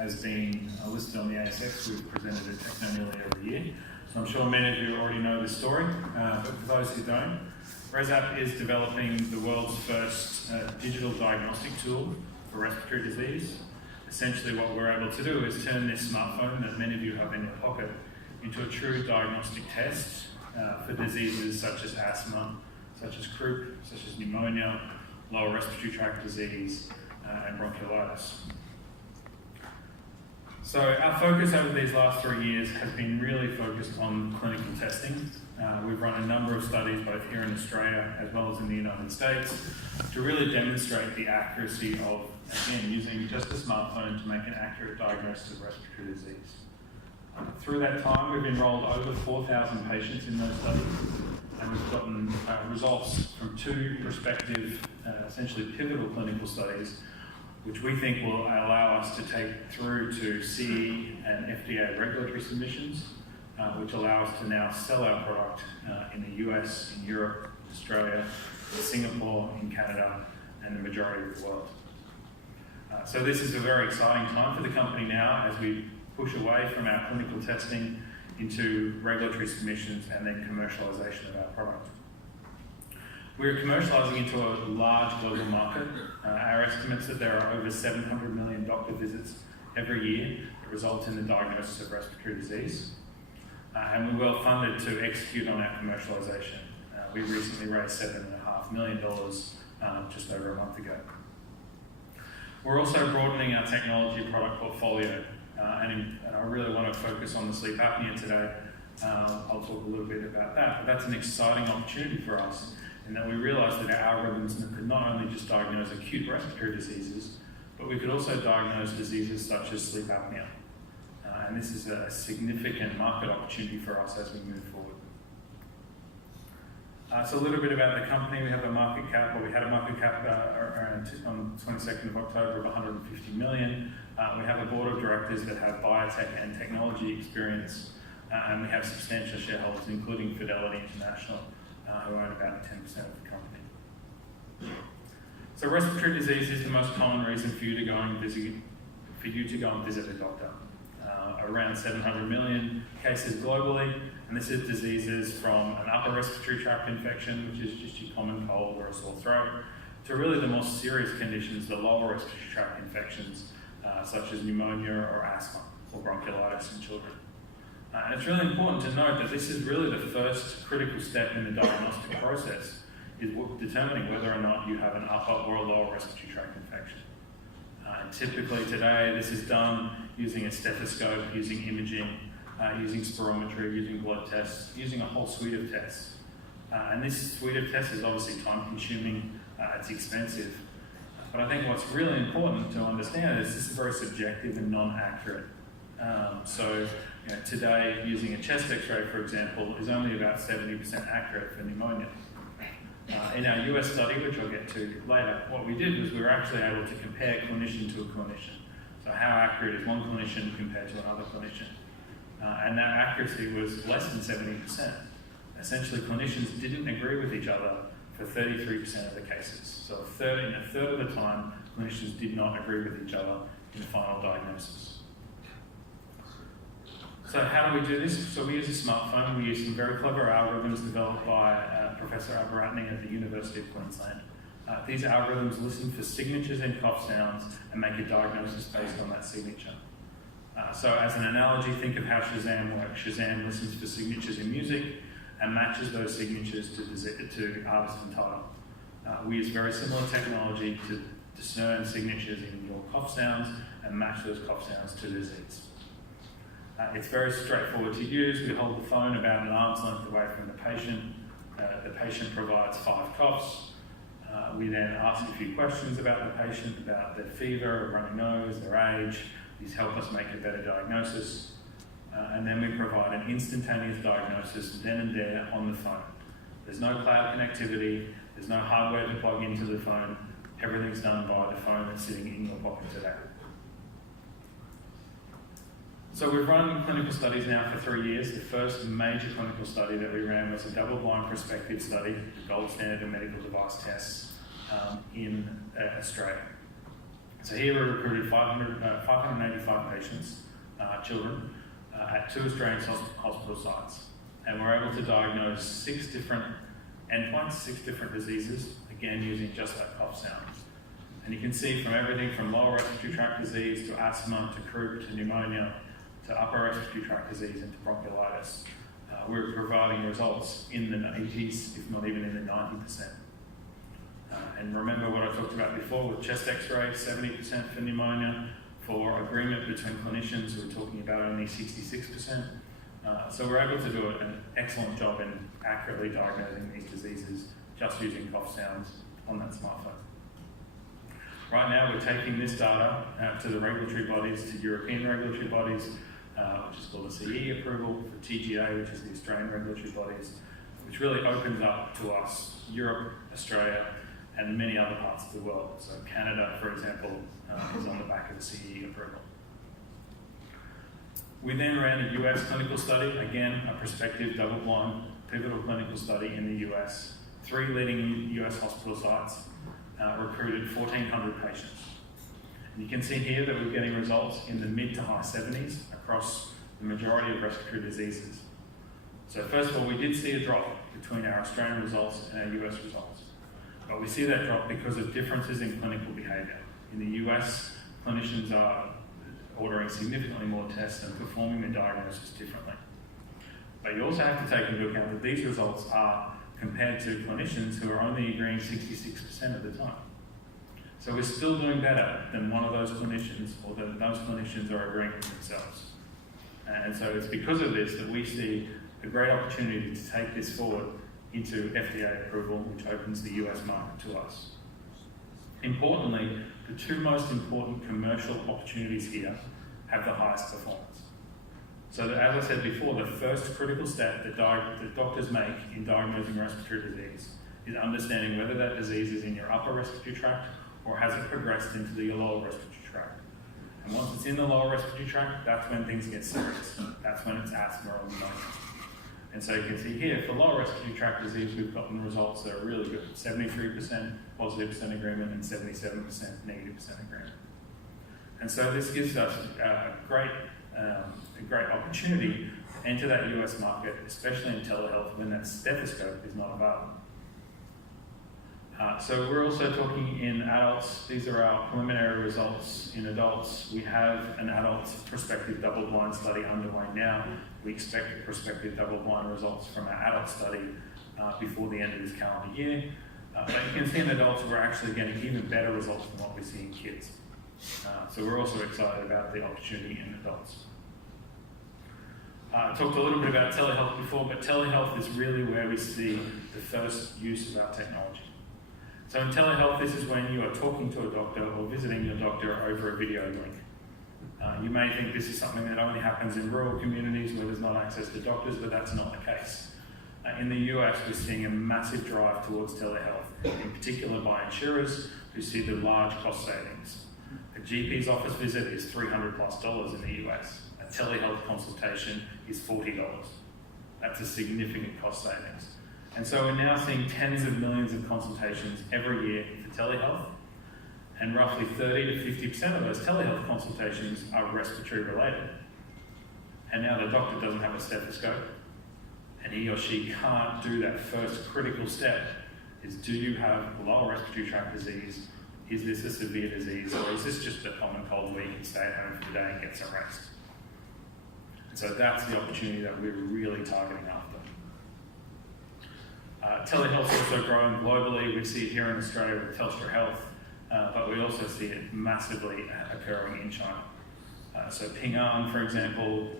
has been listed on the ASX. We've presented it techno nearly every year. So I'm sure many of you already know this story, but for those who don't, resapp is developing the world's first digital diagnostic tool for respiratory disease. Essentially what we're able to do is turn this smartphone that many of you have in your pocket into a true diagnostic test for diseases such as asthma, such as croup, such as pneumonia, lower respiratory tract disease, and bronchiolitis. So our focus over these last 3 years has been really focused on clinical testing. We've run a number of studies both here in Australia as well as in the United States to really demonstrate the accuracy of, again, using just a smartphone to make an accurate diagnosis of respiratory disease. Through that time, we've enrolled over 4,000 patients in those studies, and we've gotten results from 2 prospective, essentially pivotal clinical studies, which we think will allow us to take through to CE and FDA regulatory submissions, which allow us to now sell our product in the US, in Europe, Australia, in Singapore, in Canada, and the majority of the world. So this is a very exciting time for the company now as we push away from our clinical testing into regulatory submissions and then commercialization of our product. We're commercializing into a large global market. Our estimates that there are over 700 million doctor visits every year that result in the diagnosis of respiratory disease. And we're well funded to execute on our commercialization. We recently raised $7.5 million just over a month ago. We're also broadening our technology product portfolio, and I really want to focus on the sleep apnea today. I'll talk a little bit about that, but that's an exciting opportunity for us in that we realised that our algorithms could not only just diagnose acute respiratory diseases, but we could also diagnose diseases such as sleep apnea. And this is a significant market opportunity for us as we move forward. So a little bit about the company. We have a market cap, or we had a market cap around on the 22nd of October of 150 million. We have a board of directors that have biotech and technology experience, and we have substantial shareholders, including Fidelity International, who own about 10% of the company. So respiratory disease is the most common reason for you to go and visit a doctor. Around 700 million cases globally, and this is diseases from an upper respiratory tract infection, which is just your common cold or a sore throat, to really the more serious conditions, the lower respiratory tract infections, such as pneumonia or asthma or bronchiolitis in children. And it's really important to note that this is really the first critical step in the diagnostic process, is determining whether or not you have an upper or a lower respiratory tract infection. Typically today, this is done using a stethoscope, using imaging, using spirometry, using blood tests, using a whole suite of tests. And this suite of tests is obviously time-consuming, it's expensive. But I think what's really important to understand is this is very subjective and non-accurate. So today, using a chest x-ray, for example, is only about 70% accurate for pneumonia. In our US study, which I'll get to later, what we did was we were actually able to compare clinician to a clinician. So how accurate is one clinician compared to another clinician? And that accuracy was less than 70%. Essentially, clinicians didn't agree with each other for 33% of the cases. So in a third of the time, clinicians did not agree with each other in the final diagnosis. So how do we do this? So we use a smartphone. We use some very clever algorithms developed by Professor Abaratney at the University of Queensland. These algorithms listen for signatures in cough sounds and make a diagnosis based on that signature. So as an analogy, think of how Shazam works. Shazam listens for signatures in music and matches those signatures to artist and title. We use very similar technology to discern signatures in your cough sounds and match those cough sounds to disease. It's very straightforward to use. We hold the phone about an arm's length away from the patient. The patient provides 5 coughs. We then ask a few questions about the patient, about their fever, a runny nose, their age. These help us make a better diagnosis. And then we provide an instantaneous diagnosis then and there on the phone. There's no cloud connectivity. There's no hardware to plug into the phone. Everything's done by the phone that's sitting in your pocket today. So we've run clinical studies now for 3 years. The first major clinical study that we ran was a double-blind prospective study, the gold standard of medical device tests in Australia. So here we recruited 585 patients, children, at 2 Australian hospital sites. And we're able to diagnose 6 different endpoints, 6 different diseases, again using just that cough sound. And you can see from everything from lower respiratory tract disease to asthma to croup to pneumonia to upper respiratory tract disease and to bronchiolitis. We're providing results in the 80s, if not even in the 90%. And remember what I talked about before with chest x-ray, 70% for pneumonia. For agreement between clinicians, we're talking about only 66%. So we're able to do an excellent job in accurately diagnosing these diseases just using cough sounds on that smartphone. Right now, we're taking this data to the regulatory bodies, to European regulatory bodies, which is called a CE approval, for TGA, which is the Australian regulatory bodies, which really opens up to us Europe, Australia, and many other parts of the world. So Canada, for example, is on the back of the CE approval. We then ran a US clinical study, again, a prospective double-blind pivotal clinical study in the US. 3 leading US hospital sites recruited 1,400 patients. And you can see here that we're getting results in the mid to high 70s across the majority of respiratory diseases. So first of all, we did see a drop between our Australian results and our US results. But we see that drop because of differences in clinical behaviour. In the US, clinicians are ordering significantly more tests and performing the diagnosis differently. But you also have to take into account that these results are compared to clinicians who are only agreeing 66% of the time. So we're still doing better than one of those clinicians, or that those clinicians are agreeing with themselves. And so it's because of this that we see a great opportunity to take this forward into FDA approval, which opens the US market to us. Importantly, the 2 most important commercial opportunities here have the highest performance. So that, as I said before, the first critical step that doctors make in diagnosing respiratory disease is understanding whether that disease is in your upper respiratory tract or has it progressed into the lower respiratory tract. And once it's in the lower respiratory tract, that's when things get serious. That's when it's asthma or pneumonia. And so you can see here, for lower respiratory tract disease, we've gotten results that are really good. 73% positive % agreement and 77% negative % agreement. And so this gives us a great opportunity to enter that US market, especially in telehealth when that stethoscope is not available. So we're also talking in adults. These are our preliminary results in adults. We have an adult prospective double-blind study underway now. We expect prospective double-blind results from our adult study before the end of this calendar year. But you can see in adults we're actually getting even better results than what we see in kids. So we're also excited about the opportunity in adults. I talked a little bit about telehealth before, but telehealth is really where we see the first use of our technology. So in telehealth, this is when you are talking to a doctor or visiting your doctor over a video link. You may think this is something that only happens in rural communities where there's not access to doctors, but that's not the case. In the US, we're seeing a massive drive towards telehealth, in particular by insurers who see the large cost savings. A GP's office visit is $300+ in the US. A telehealth consultation is $40. That's a significant cost savings. And so we're now seeing tens of millions of consultations every year for telehealth, and roughly 30 to 50% of those telehealth consultations are respiratory related. And now the doctor doesn't have a stethoscope, and he or she can't do that first critical step, is do you have lower respiratory tract disease? Is this a severe disease, or is this just a common cold where you can stay at home for the day and get some rest? And so that's the opportunity that we're really targeting after. Telehealth's also growing globally. We see it here in Australia with Telstra Health, but we also see it massively occurring in China. So Ping An, for example,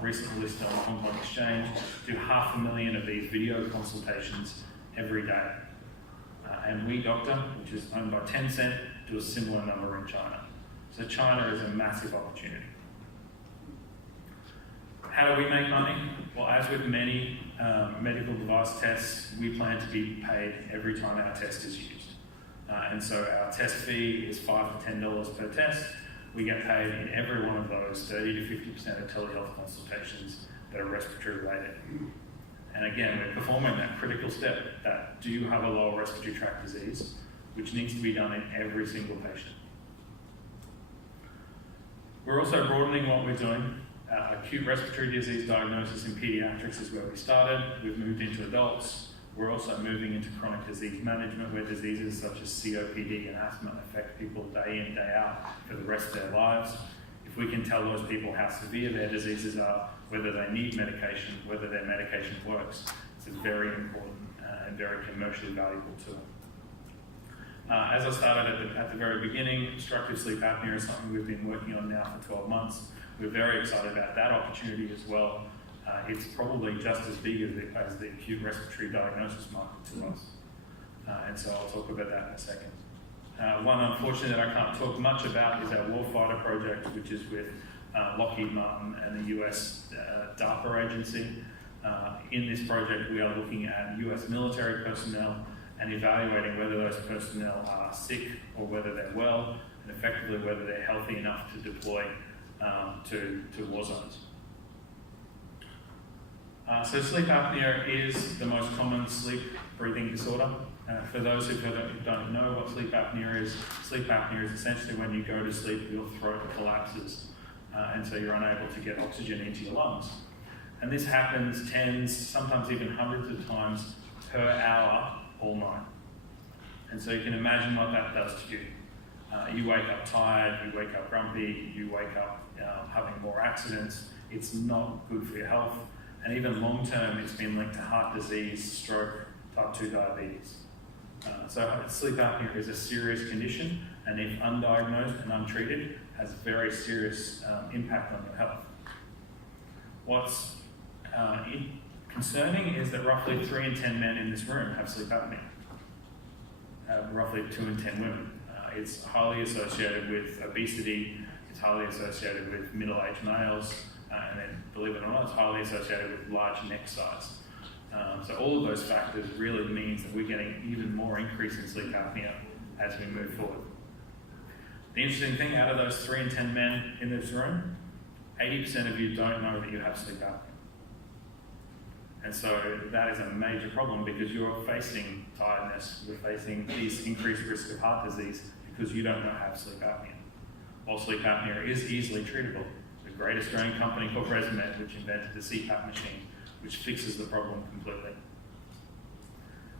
recently listed on the Hong Kong Exchange, do 500,000 of these video consultations every day. And WeDoctor, which is owned by Tencent, do a similar number in China. So China is a massive opportunity. How do we make money? Well, as with many medical device tests, we plan to be paid every time our test is used. And so our test fee is $5 to $10 per test. We get paid in every one of those 30 to 50% of telehealth consultations that are respiratory related. And again, we're performing that critical step that do you have a lower respiratory tract disease, which needs to be done in every single patient. We're also broadening what we're doing. Acute respiratory disease diagnosis in pediatrics is where we started. We've moved into adults. We're also moving into chronic disease management, where diseases such as COPD and asthma affect people day in, day out for the rest of their lives. If we can tell those people how severe their diseases are, whether they need medication, whether their medication works, it's a very important and very commercially valuable tool. As I started at the very beginning, obstructive sleep apnea is something we've been working on now for 12 months. We're very excited about that opportunity as well. It's probably just as big as the acute respiratory diagnosis market to us. And so I'll talk about that in a second. One, unfortunately, that I can't talk much about is our Warfighter project, which is with Lockheed Martin and the US DARPA agency. In this project, we are looking at US military personnel and evaluating whether those personnel are sick or whether they're well, and effectively whether they're healthy enough to deploy to war zones. So sleep apnea is the most common sleep breathing disorder. For those who don't know what sleep apnea is essentially when you go to sleep, your throat collapses, and so you're unable to get oxygen into your lungs. And this happens tens, sometimes even hundreds of times per hour all night. And so you can imagine what that does to you. You wake up tired, you wake up grumpy, you wake up having more accidents. It's not good for your health. And even long term, it's been linked to heart disease, stroke, type 2 diabetes. So sleep apnea is a serious condition, and if undiagnosed and untreated, has very serious impact on your health. What's concerning is that roughly 3 in 10 men in this room have sleep apnea. Roughly 2 in 10 women. It's highly associated with obesity, it's highly associated with middle-aged males, and then, believe it or not, it's highly associated with large neck size. So all of those factors really means that we're getting even more increase in sleep apnea as we move forward. The interesting thing, out of those 3 in 10 men in this room, 80% of you don't know that you have sleep apnea. And so that is a major problem because you're facing tiredness, you're facing this increased risk of heart disease because you don't know how to sleep apnea. While sleep apnea is easily treatable, the great Australian company called ResMed, which invented the CPAP machine, which fixes the problem completely.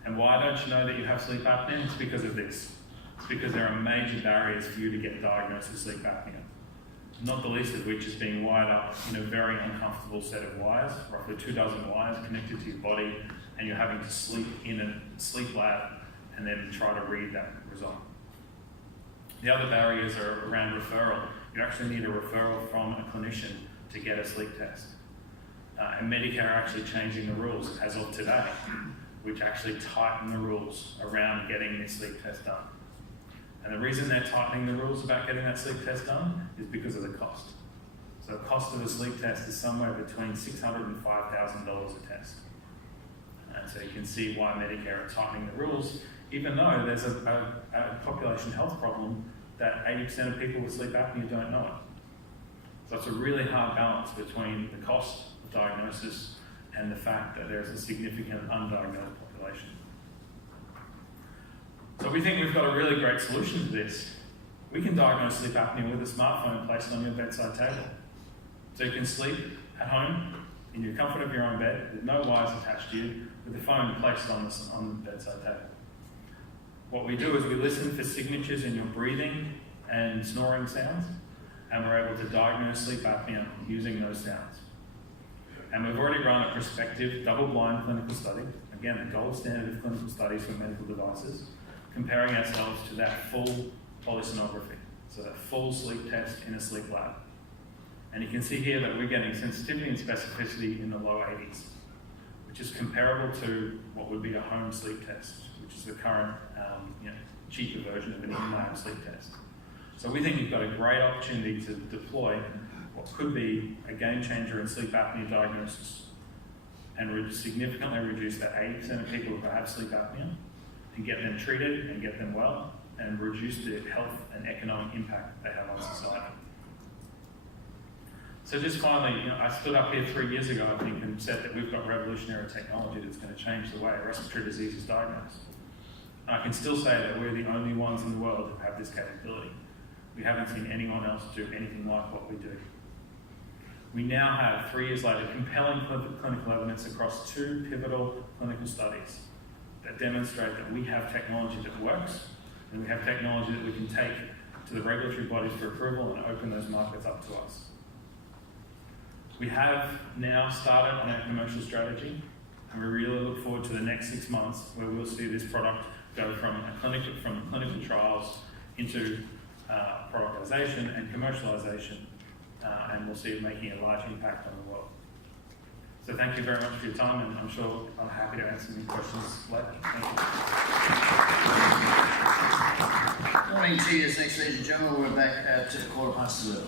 And why don't you know that you have sleep apnea? It's because of this. It's because there are major barriers for you to get diagnosed with sleep apnea. Not the least of which is being wired up in a very uncomfortable set of wires, roughly 24 wires connected to your body, and you're having to sleep in a sleep lab and then try to read that result. The other barriers are around referral. You actually need a referral from a clinician to get a sleep test. And Medicare are actually changing the rules as of today, which actually tighten the rules around getting this sleep test done. And the reason they're tightening the rules about getting that sleep test done is because of the cost. So the cost of a sleep test is somewhere between $600 and $5,000 a test. And so you can see why Medicare are tightening the rules, even though there's a population health problem that 80% of people with sleep apnea don't know it. So it's a really hard balance between the cost of diagnosis and the fact that there's a significant undiagnosed population. So we think we've got a really great solution to this. We can diagnose sleep apnea with a smartphone placed on your bedside table. So you can sleep at home in your comfort of your own bed with no wires attached to you, with the phone placed on the bedside table. What we do is we listen for signatures in your breathing and snoring sounds, and we're able to diagnose sleep apnea using those sounds. And we've already run a prospective double-blind clinical study, again, the gold standard of clinical studies for medical devices, comparing ourselves to that full polysomnography, so that full sleep test in a sleep lab. And you can see here that we're getting sensitivity and specificity in the low 80s, which is comparable to what would be a home sleep test, which is the current cheaper version of an in-lab sleep test. So we think you've got a great opportunity to deploy what could be a game changer in sleep apnea diagnosis and significantly reduce that 80% of people who have sleep apnea and get them treated and get them well and reduce the health and economic impact they have on society. So just finally, I stood up here 3 years ago, I think, and said that we've got revolutionary technology that's going to change the way respiratory disease is diagnosed. And I can still say that we're the only ones in the world who have this capability. We haven't seen anyone else do anything like what we do. We now have, 3 years later, compelling clinical evidence across 2 pivotal clinical studies that demonstrate that we have technology that works, and we have technology that we can take to the regulatory bodies for approval and open those markets up to us. We have now started on our commercial strategy, and we really look forward to the next 6 months where we'll see this product go from clinical trials into productization and commercialization, and we'll see it making a large impact on the world. So thank you very much for your time, and I'm sure I'm happy to answer any questions later. Thank you. Morning to you, thanks ladies and gentlemen. We're back at 11:15.